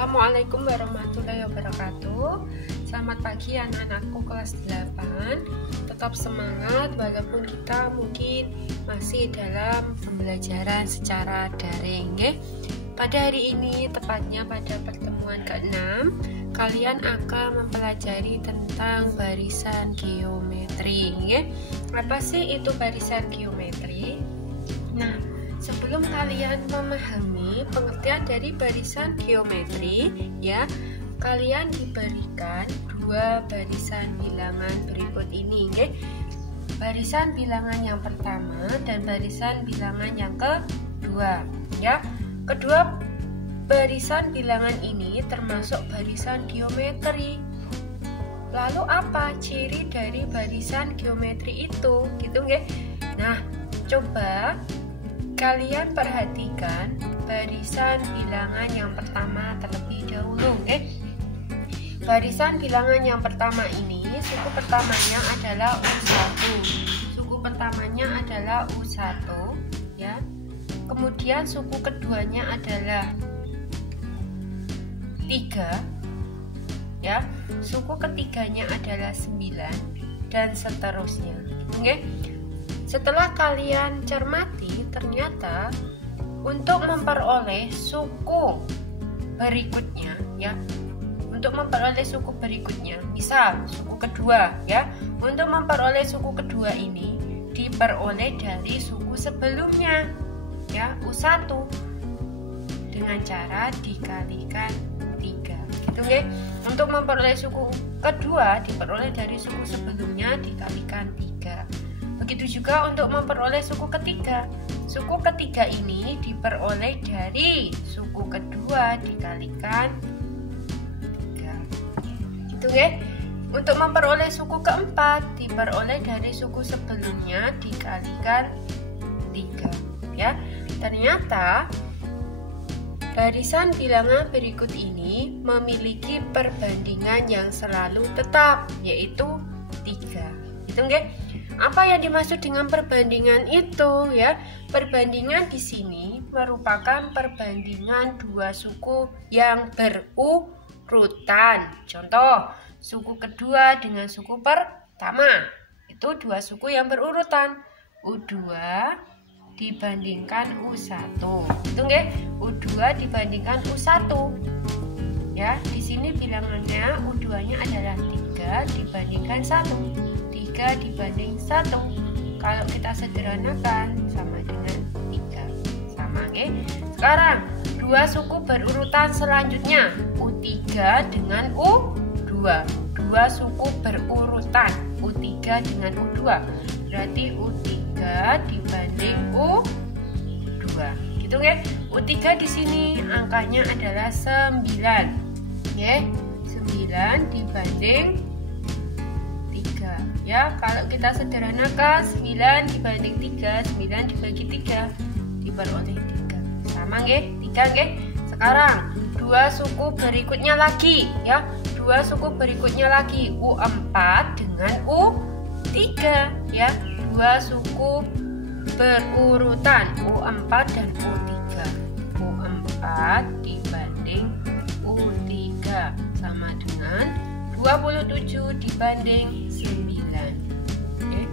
Assalamualaikum warahmatullahi wabarakatuh. Selamat pagi anak-anakku kelas 8. Tetap semangat walaupun kita mungkin masih dalam pembelajaran secara daring ya. Pada hari ini, tepatnya pada pertemuan ke-6, kalian akan mempelajari tentang barisan geometri ya. Apa sih itu barisan geometri? Nah, sebelum kalian memahami pengertian dari barisan geometri ya, kalian diberikan dua barisan bilangan berikut ini ya. Barisan bilangan yang pertama dan barisan bilangan yang kedua ya. Kedua barisan bilangan ini termasuk barisan geometri. Lalu apa ciri dari barisan geometri itu? Gitu nggih. Nah, coba kalian perhatikan barisan bilangan yang pertama terlebih dahulu, Barisan bilangan yang pertama ini, suku pertamanya adalah U1. Suku pertamanya adalah U1, ya. Kemudian suku keduanya adalah 3, ya. Suku ketiganya adalah 9 dan seterusnya. Oke. Setelah kalian cermati, ternyata untuk memperoleh suku berikutnya ya, untuk memperoleh suku berikutnya, misal suku kedua ya, untuk memperoleh suku kedua ini diperoleh dari suku sebelumnya ya, U1 dengan cara dikalikan 3 gitu ya. Untuk memperoleh suku kedua diperoleh dari suku sebelumnya dikalikan 3. Begitu juga untuk memperoleh suku ketiga. Suku ketiga ini diperoleh dari suku kedua dikalikan 3. Gitu ya. Untuk memperoleh suku keempat diperoleh dari suku sebelumnya dikalikan 3. Ya. Ternyata barisan bilangan berikut ini memiliki perbandingan yang selalu tetap, yaitu 3. Gitu ya. Apa yang dimaksud dengan perbandingan itu ya? Perbandingan di sini merupakan perbandingan dua suku yang berurutan. Contoh, suku kedua dengan suku pertama. Itu dua suku yang berurutan. U2 dibandingkan U1. Itu nggih? U2 dibandingkan U1. Ya, di sini bilangannya U2-nya adalah 3 dibandingkan 1. 3 dibanding 1. Kalau kita sederhanakan sama dengan 3. Sama oke. Sekarang dua suku berurutan selanjutnya U3 dengan U2. Dua suku berurutan U3 dengan U2. Berarti U3 dibanding U2. Gitu nggih. U3 di sini angkanya adalah 9. Nggih. 9 dibanding ya, kalau kita sederhanakan 9 dibanding 3, 9 dibagi 3 diperoleh 3. Sama nggih? 3 nggih? Sekarang dua suku berikutnya lagi ya. Dua suku berikutnya lagi U4 dengan U3 ya. Dua suku berurutan U4 dan U3. U4 dibanding U3 sama dengan 27 dibanding 9. Oke,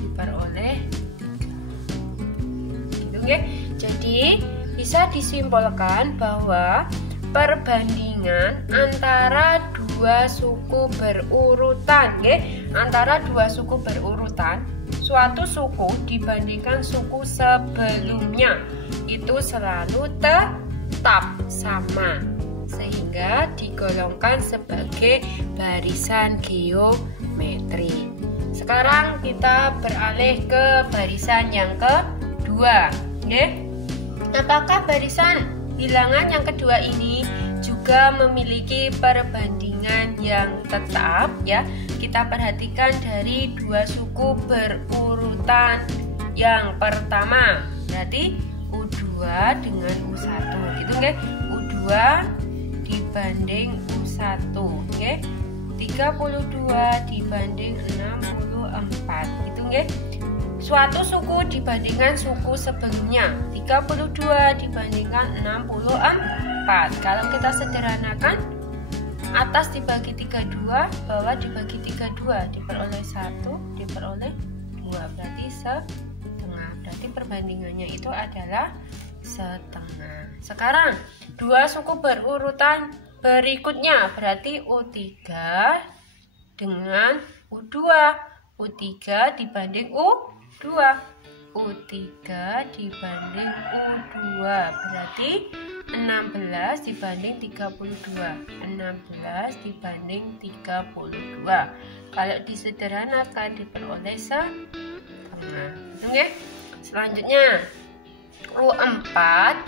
diperoleh 3. Gitu nggih. Jadi bisa disimpulkan bahwa perbandingan antara dua suku berurutan nggih, antara dua suku berurutan, suatu suku dibandingkan suku sebelumnya itu selalu tetap sama, sehingga digolongkan sebagai barisan geometri. Sekarang kita beralih ke barisan yang kedua. Apakah barisan bilangan yang kedua ini juga memiliki perbandingan yang tetap ya? Kita perhatikan dari dua suku berurutan yang pertama, berarti U2 dengan U1 gitu nggih. U2 dibanding U1 nggih. 32 dibanding 64 gitu nggih. Suatu suku dibandingkan suku sebelumnya 32 dibandingkan 64 4. Kalau kita sederhanakan, atas dibagi 32, bawah dibagi 32, diperoleh 1, diperoleh 2, berarti setengah. Berarti perbandingannya itu adalah setengah. Sekarang dua suku berurutan berikutnya, berarti U3 dengan U2. U3 dibanding U2. U3 dibanding U2 berarti 16 dibanding 32. 16 dibanding 32. Kalau disederhanakan diperoleh setengah. Hitung ya. Selanjutnya U4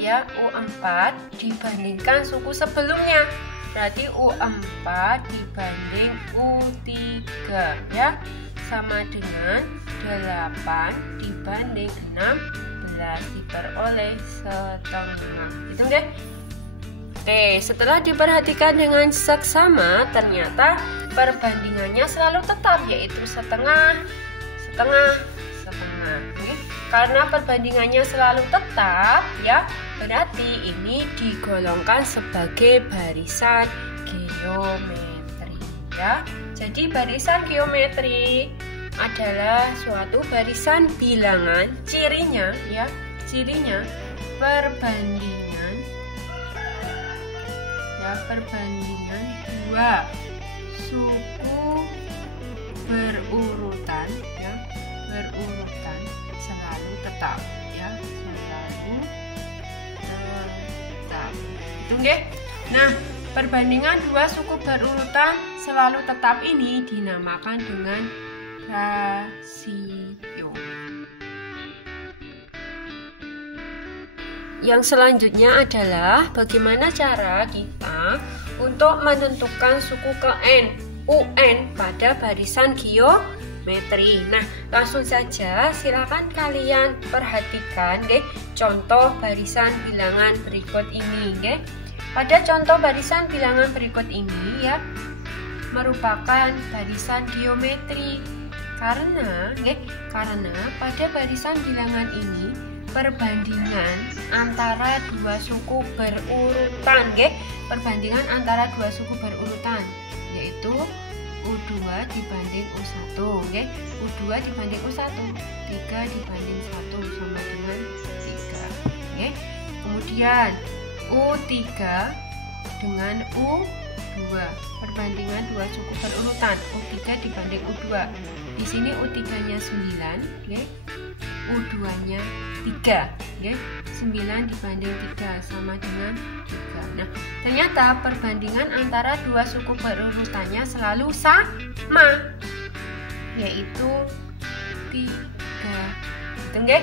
ya, U4 dibandingkan suku sebelumnya. Berarti U4 dibanding U3 ya, sama dengan 8 dibanding 16 diperoleh setengah. Hitung deh. Oke, setelah diperhatikan dengan seksama, ternyata perbandingannya selalu tetap, yaitu setengah, setengah, setengah. Karena perbandingannya selalu tetap ya, berarti ini digolongkan sebagai barisan geometri ya. Jadi barisan geometri adalah suatu barisan bilangan, cirinya ya, cirinya perbandingan ya, perbandingan dua suku berurutan ya, berurutan selalu tetap ya, selalu tetap. Hitung deh. Nah, perbandingan dua suku berurutan selalu tetap ini dinamakan dengan rasio. Yang selanjutnya adalah bagaimana cara kita untuk menentukan suku ke N, UN pada barisan geometri. Nah, langsung saja silakan kalian perhatikan contoh barisan bilangan berikut ini Pada contoh barisan bilangan berikut ini ya, merupakan barisan geometri. Karena pada barisan bilangan ini perbandingan antara dua suku berurutan perbandingan antara dua suku berurutan, yaitu U2 dibanding U1 U2 dibanding U1, 3 dibanding 1 sama dengan 3 Kemudian U3 dengan U2, perbandingan dua suku berurutan, U3 dibanding U2. Di sini U3-nya 9, U2-nya 3, 9 dibanding 3 sama dengan 3. Nah, ternyata perbandingan antara dua suku berurutannya selalu sama, yaitu 3.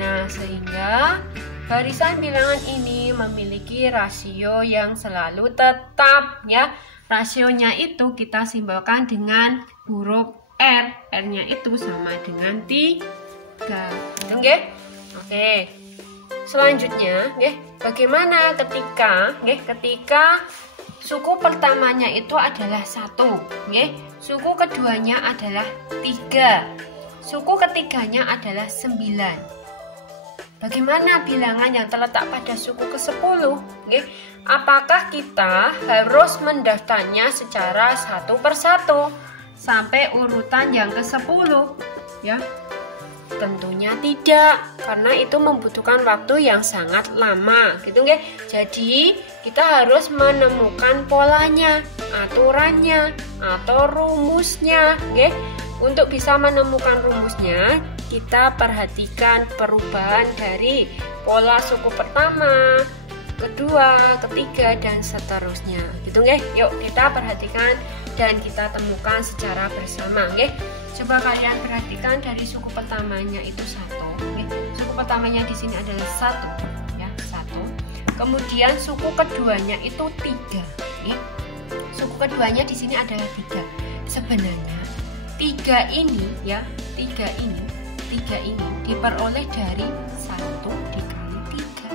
Nah, sehingga barisan bilangan ini memiliki rasio yang selalu tetap ya. Rasionya itu kita simbolkan dengan huruf R. R-nya itu sama dengan 3. Oke. Selanjutnya, bagaimana ketika suku pertamanya itu adalah 1, suku keduanya adalah 3, suku ketiganya adalah 9. Bagaimana bilangan yang terletak pada suku ke-10? Apakah kita harus mendaftarnya secara satu persatu sampai urutan yang ke-10? Ya, tentunya tidak, karena itu membutuhkan waktu yang sangat lama, Jadi kita harus menemukan polanya, aturannya, atau rumusnya, Untuk bisa menemukan rumusnya, kita perhatikan perubahan dari pola suku pertama, kedua, ketiga, dan seterusnya. Yuk kita perhatikan dan kita temukan secara bersama. Coba kalian perhatikan dari suku pertamanya itu 1. Suku pertamanya di sini adalah 1, ya, 1. Kemudian suku keduanya itu 3. Suku keduanya di sini adalah 3. Sebenarnya 3 ini ya, 3 ini diperoleh dari 1 dikali 3.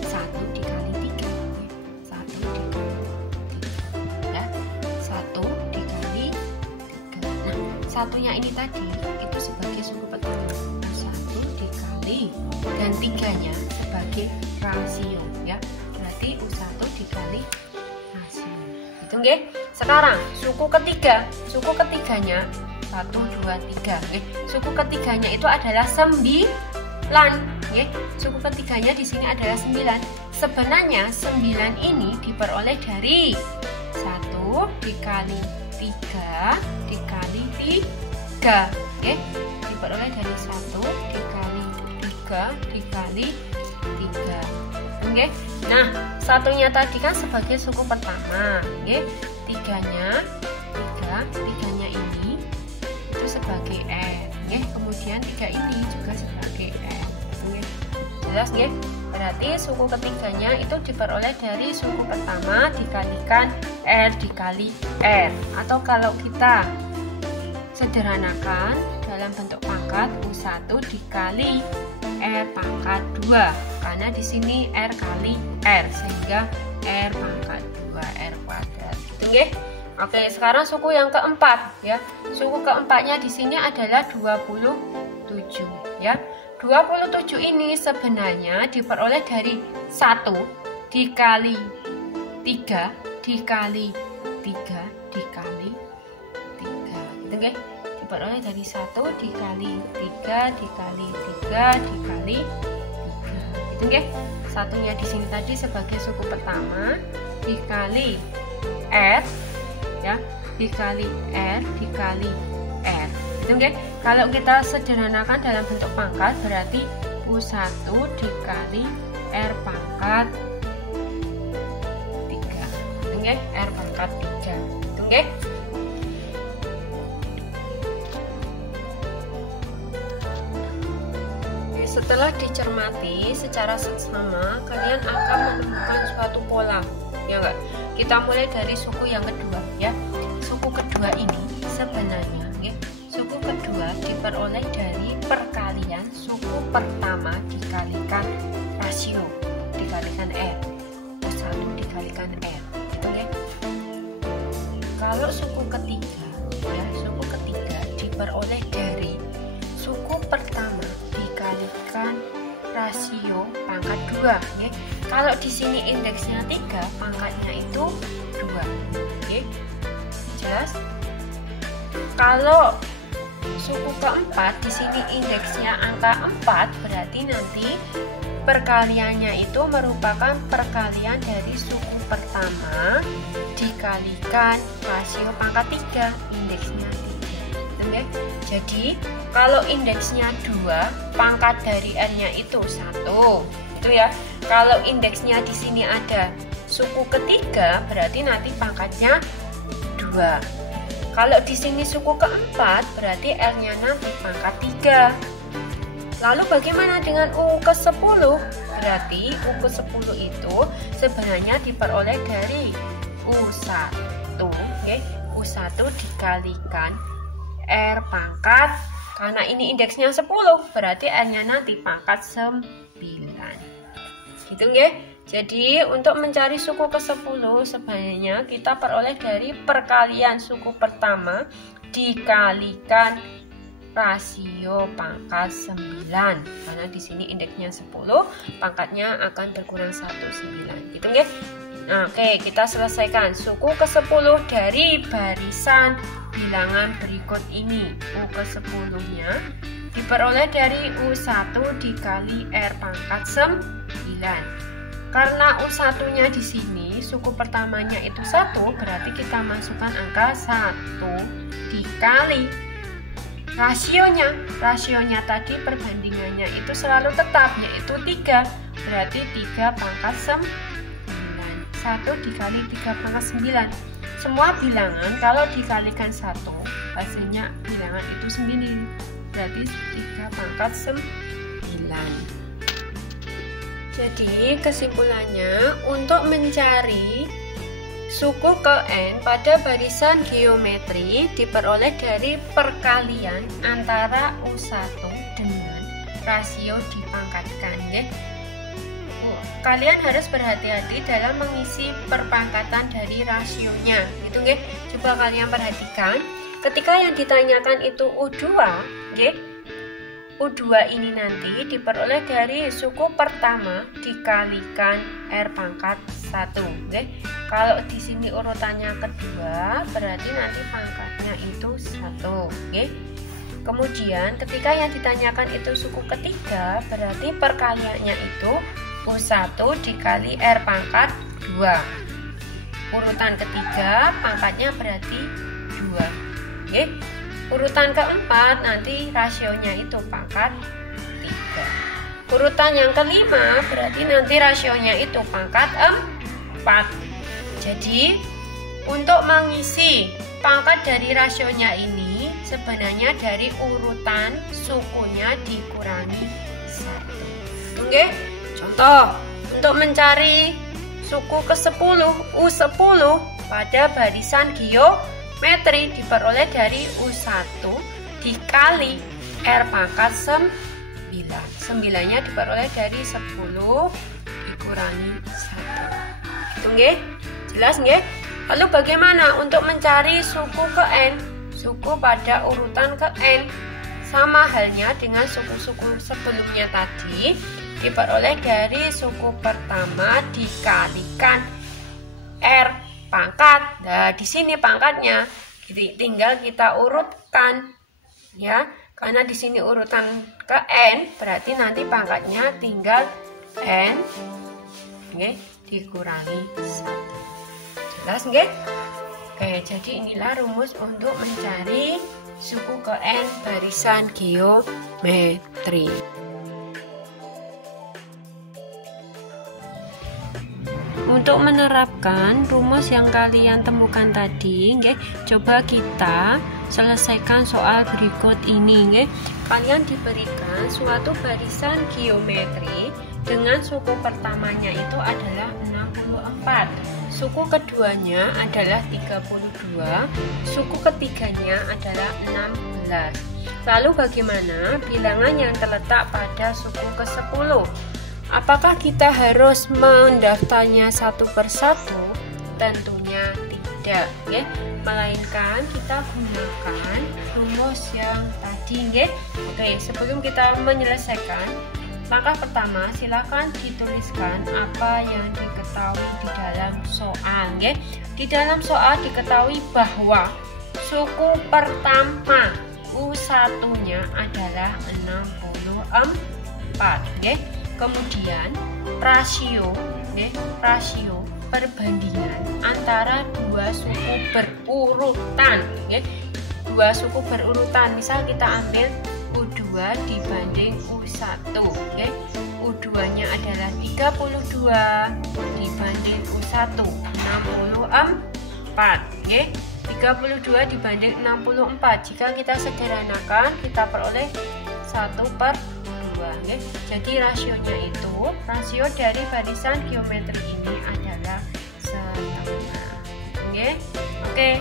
1 dikali 3. 1 dikali 3. Ya, 1 dikali 3. Nah, satunya ini tadi itu sebagai suku pertama. 1 dikali dan 3-nya sebagai rasio ya. Berarti berarti U1 dikali rasio. Itu nggih. Sekarang suku ketiga. Suku ketiganya 1, 2, 3. Suku ketiganya itu adalah 9. Suku ketiganya di sini adalah 9. Sebenarnya 9 ini diperoleh dari 1 dikali 3 dikali 3. Diperoleh dari 1 dikali 3 dikali 3. Nah, satunya tadi kan sebagai suku pertama. Tiganya ini itu sebagai N. Kemudian 3 ini juga sebagai N. Jelas nggih? Berarti suku ketiganya itu diperoleh dari suku pertama dikalikan R dikali R. Atau kalau kita sederhanakan dalam bentuk pangkat U1 dikali R pangkat 2. Karena di sini R kali R sehingga R pangkat 2 R kuadrat. Gitu nggih? Oke, sekarang suku yang keempat ya. Suku keempatnya di sini adalah 27 ya. 27 ini sebenarnya diperoleh dari 1 dikali 3 dikali 3 dikali 3. Gitu nggih? Diperoleh dari 1 dikali 3 dikali 3 dikali 3. Gitu nggih? Satunya di sini tadi sebagai suku pertama dikali R ya, dikali R dikali R. Gitu nggih? Kalau kita sederhanakan dalam bentuk pangkat berarti U1 dikali R pangkat 3. Gitu nggih? R pangkat 3. Gitu nggih? Setelah dicermati secara seksama, kalian akan menemukan suatu pola, ya enggak? Kita mulai dari suku yang kedua, ya. Suku kedua ini sebenarnya, ya, suku kedua diperoleh dari perkalian suku pertama dikalikan rasio dikalikan R, U1 dikalikan R, gitu ya. Kalau suku ketiga, ya, suku ketiga diperoleh dari suku pertama dikalikan rasio pangkat 2 ya. Kalau di sini indeksnya 3, pangkatnya itu 2 ya. Jelas? Kalau suku keempat di sini indeksnya angka 4, berarti nanti perkaliannya itu merupakan perkalian dari suku pertama dikalikan rasio pangkat 3, indeksnya 3. Ya. Jadi kalau indeksnya 2, pangkat dari R-nya itu 1. Itu ya. Kalau indeksnya di sini ada suku ketiga, berarti nanti pangkatnya 2. Kalau di sini suku keempat, berarti R-nya nanti pangkat 3. Lalu bagaimana dengan U ke-10? Berarti U ke-10 itu sebenarnya diperoleh dari U1, ya. U1 dikalikan R pangkat, karena ini indeksnya 10, berarti R-nya nanti pangkat 9. Gitu ya. Jadi untuk mencari suku ke-10 sebenarnya kita peroleh dari perkalian suku pertama dikalikan rasio pangkat 9. Karena di sini indeksnya 10, pangkatnya akan berkurang 1, 9. Gitu ya. Nah, oke, kita selesaikan suku ke-10 dari barisan bilangan berikut ini. U ke-10-nya diperoleh dari U1 dikali R pangkat 9. Karena U1-nya di sini suku pertamanya itu 1, berarti kita masukkan angka 1 dikali rasionya. Rasionya tadi perbandingannya itu selalu tetap, yaitu 3. Berarti 3 pangkat 9. 1 dikali 3 pangkat 9. Semua bilangan kalau dikalikan 1, hasilnya bilangan itu 9. Berarti 3 pangkat 9. Jadi kesimpulannya, untuk mencari suku ke N pada barisan geometri diperoleh dari perkalian antara U1 dengan rasio dipangkatkan, ya. Kalian harus berhati-hati dalam mengisi perpangkatan dari rasionya, gitu nggih. Coba kalian perhatikan, ketika yang ditanyakan itu U2, nggih. U2 ini nanti diperoleh dari suku pertama dikalikan R pangkat 1. Okay? Kalau di sini urutannya kedua, berarti nanti pangkatnya itu 1. Okay? Kemudian ketika yang ditanyakan itu suku ketiga, berarti perkaliannya itu U1 dikali R pangkat 2. Urutan ketiga pangkatnya berarti 2. Okay? Urutan keempat nanti rasionya itu pangkat 3. Urutan yang kelima berarti nanti rasionya itu pangkat 4. Jadi untuk mengisi pangkat dari rasionya ini sebenarnya dari urutan sukunya dikurangi 1. Oke? Contoh, untuk mencari suku ke-10 U10 pada barisan geometri diperoleh dari U1 dikali R pangkat 9. 9-nya diperoleh dari 10 dikurangi 1. Gitu nggih? Jelas nggih? Lalu bagaimana untuk mencari suku ke N? Suku pada urutan ke N sama halnya dengan suku-suku sebelumnya tadi, diperoleh dari suku pertama dikalikan R pangkat. Nah, di sini pangkatnya tinggal kita urutkan ya. Karena di sini urutan ke N, berarti nanti pangkatnya tinggal N dikurangi 1. Jelas nggih? Oke, jadi inilah rumus untuk mencari suku ke N barisan geometri. Untuk menerapkan rumus yang kalian temukan tadi, coba kita selesaikan soal berikut ini. Kalian diberikan suatu barisan geometri dengan suku pertamanya itu adalah 64, suku keduanya adalah 32, suku ketiganya adalah 16. Lalu bagaimana bilangan yang terletak pada suku ke-10? Apakah kita harus mendaftarnya satu persatu? Tentunya tidak, melainkan kita gunakan rumus yang tadi. Oke, sebelum kita menyelesaikan, langkah pertama silakan dituliskan apa yang diketahui di dalam soal. Di dalam soal diketahui bahwa suku pertama U1-nya adalah 64. Kemudian rasio perbandingan antara dua suku berurutan. Dua suku berurutan, misal kita ambil U2 dibanding U1. U2-nya adalah 32 dibanding U1 64. 32 dibanding 64. Jika kita sederhanakan, kita peroleh 1/2. Jadi rasionya itu, rasio dari barisan geometri ini adalah setengah. Oke,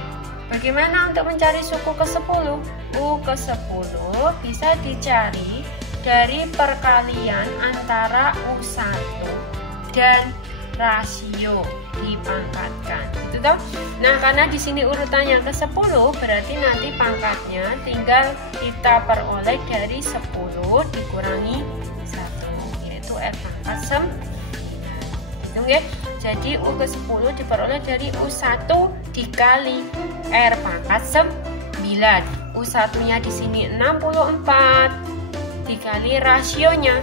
bagaimana untuk mencari suku ke-10? U ke-10 bisa dicari dari perkalian antara U1 dan rasio dipangkatkan. Gitu toh? Nah, karena di sini urutannya ke-10, berarti nanti pangkatnya tinggal kita peroleh dari 10 dikurangi 1, yaitu R pangkat 9. Gitu nggih? Jadi U ke-10 diperoleh dari U1 dikali R pangkat 9. U1-nya di sini 64 dikali rasionya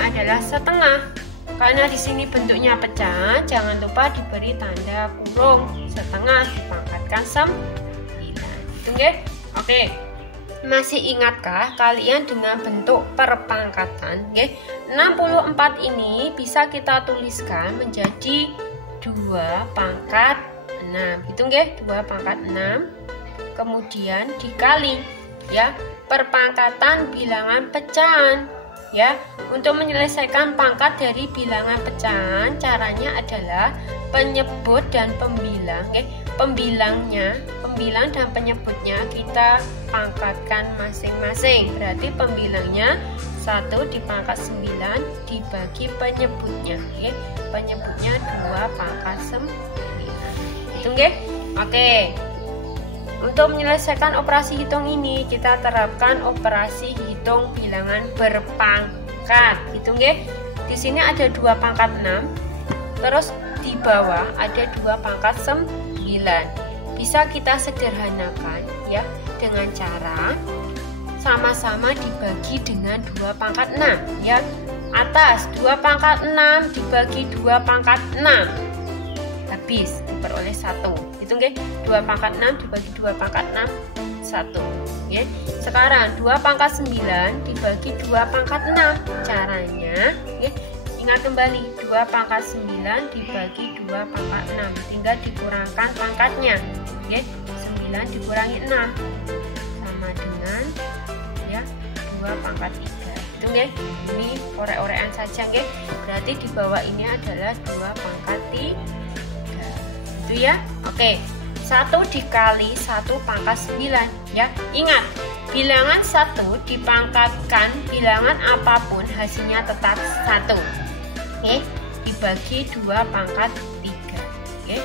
adalah setengah. Karena di sini bentuknya pecah, jangan lupa diberi tanda kurung. Setengah dipangkatkan 9. Gitu nggih? Oke. Masih ingatkah kalian dengan bentuk perpangkatan? 64 ini bisa kita tuliskan menjadi 2 pangkat 6. Gitu nggih? 2 pangkat 6. Kemudian dikali ya perpangkatan bilangan pecahan. Ya, untuk menyelesaikan pangkat dari bilangan pecahan, caranya adalah penyebut dan pembilang. Pembilang dan penyebutnya kita pangkatkan masing-masing. Berarti pembilangnya 1 dipangkat 9 dibagi penyebutnya. Penyebutnya 2 pangkat 9. Itu nggih? Oke. Untuk menyelesaikan operasi hitung ini, kita terapkan operasi hitung menghitung bilangan berpangkat. Hitung ya. Di sini ada 2 pangkat 6. Terus di bawah ada 2 pangkat 9. Bisa kita sederhanakan ya dengan cara sama-sama dibagi dengan 2 pangkat 6 ya. Atas 2 pangkat 6 dibagi 2 pangkat 6. Habis diperoleh 1. Hitung ya. 2 pangkat 6 dibagi 2 pangkat 6 1 ya. Sekarang 2 pangkat 9 dibagi 2 pangkat 6. Caranya ya, ingat kembali 2 pangkat 9 dibagi 2 pangkat 6, tinggal dikurangkan pangkatnya ya. 9 dikurangi 6 sama dengan ya 2 pangkat 3. Hitung ya. Ini orek-orekan saja ya. Berarti di bawah ini adalah 2 pangkat 3. Itu ya. Oke. 1 dikali 1 pangkat 9 ya. Ingat, bilangan 1 dipangkatkan bilangan apapun hasilnya tetap 1. Oke, dibagi 2 pangkat 3. Oke.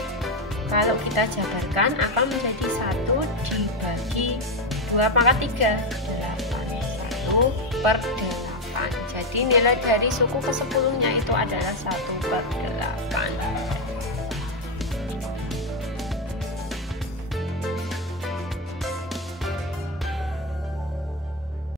Kalau kita jabarkan akan menjadi 1 dibagi 2 pangkat 3, 8. 1/8. Jadi nilai dari suku ke-10-nya itu adalah 1/8.